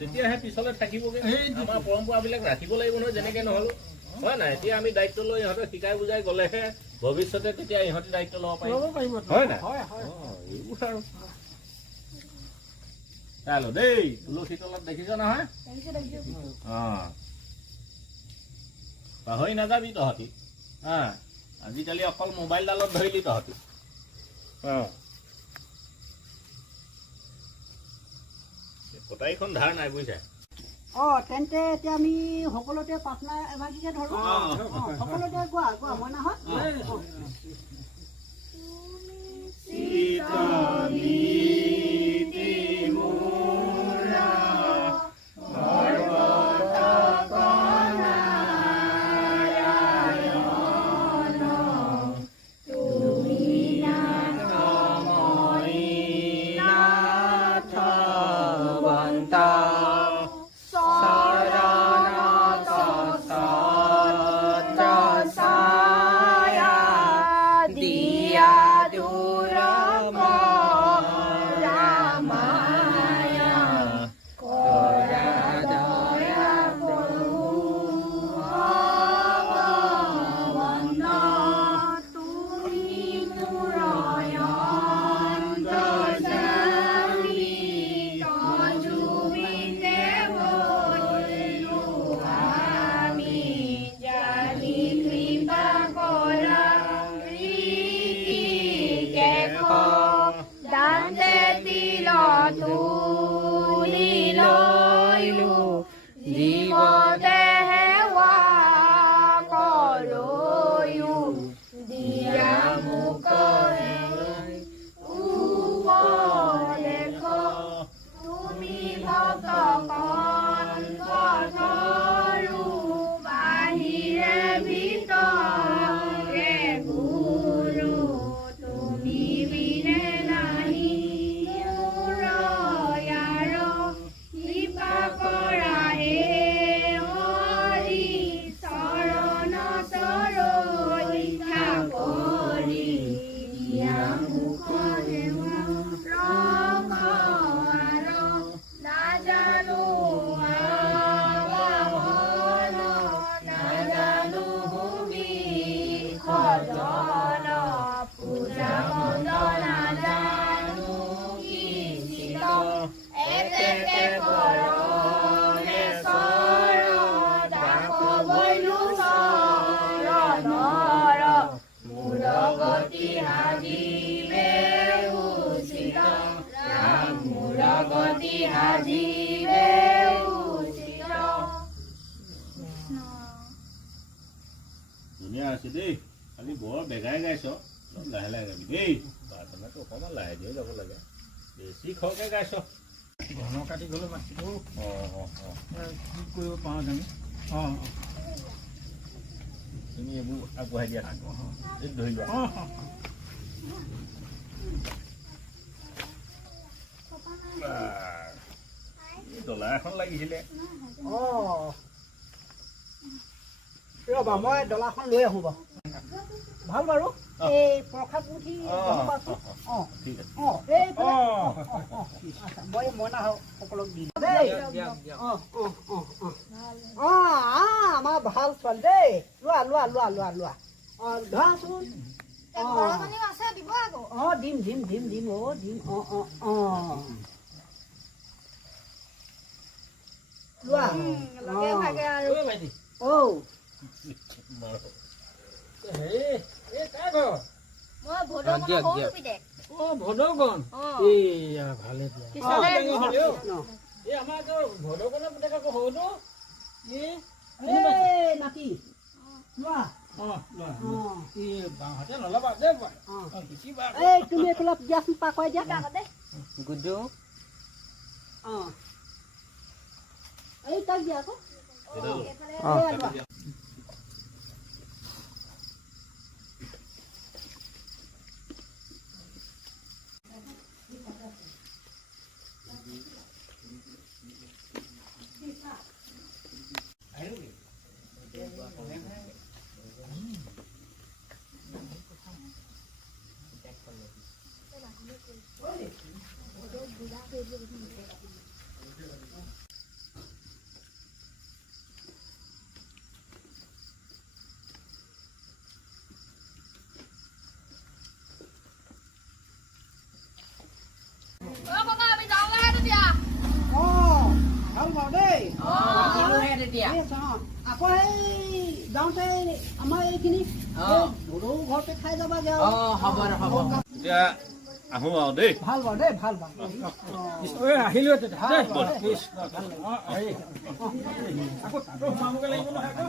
তেতিয়াহে পিছলৈ থাকিবগৈ আমাৰ পৰম্পৰাবিলাক ৰাখিব লাগিব নহয় যেনেকৈ নহ'লো হয় নাই এতিয়া আমি দায়িত্ব লৈ ইহঁতক শিকাই বুজাই গ'লেহে ভৱিষ্যতে তেতিয়া ইহঁতে দায়িত্ব ল'ব পাৰিব হয় নাই এইবোৰ আৰু চালো দেই তুলসী তলত দেখিছ নহয় অঁ পাহৰি নাযাবি তহঁতি আজিকালি অকল মোবাইলডালত ধৰিলি তহঁতি কটাৰীখন ধাৰ নাই বুজিছা তেন্তে এতিয়া আমি সকলোতে প্ৰাৰ্থনা এভাগিকে ধৰো সকলোতে গোৱা মইনাহঁত ধুনীয়া আছে দেই খালি বৰ বেগাই গাইছ অলপ লাহে লাহে গাবি দেই প্ৰাৰ্থনাটো অকণমান লাহে দিয়ে যাব লাগে বেছি খৰকৈ গাইছ ঘন কাটি গ'লে মাতিটো কি কৰিব পাৰোঁ আমি তুমি এইবোৰ আগবঢ়াই দিয়া ধৰি লোৱা ডলা এখন লাগিছিলে ৰ'বা মই ডলাখন লৈ আহোঁ বাৰু ভাল বাৰু এই প্ৰসাদ পুথি মই মইনা সকলক দি আমাৰ ভাল ছোৱালী দেই লোৱা লোৱা লোৱা লোৱা লোৱা ধৰাচোন দিম দিম দিম দিম দিম লোৱা ভদৌগণ এয়া ভালে দিয়া আমাৰ ভদৌগণৰ পুতেক আকৌ সৰুটো নাতি বাঁহতে নল'বা দেই তুমি এইফালে দিয়াচোন পাক কৰাই দিয়া গুড্ডু এই তাক দিয়া আকৌ আছে আকৌ এই যাওঁতে আমাৰ এইখিনি গৰু ঘৰতে খাই যাবাগে আৰু এতিয়া আহোঁ আৰু দেই ভাল বাৰু দেই ভাল ভাল আহিলো তেতিয়া দেই কৃষ্ণ ভাল আকৌ তাতো সোমাবগৈ লাগিব নহয় আকৌ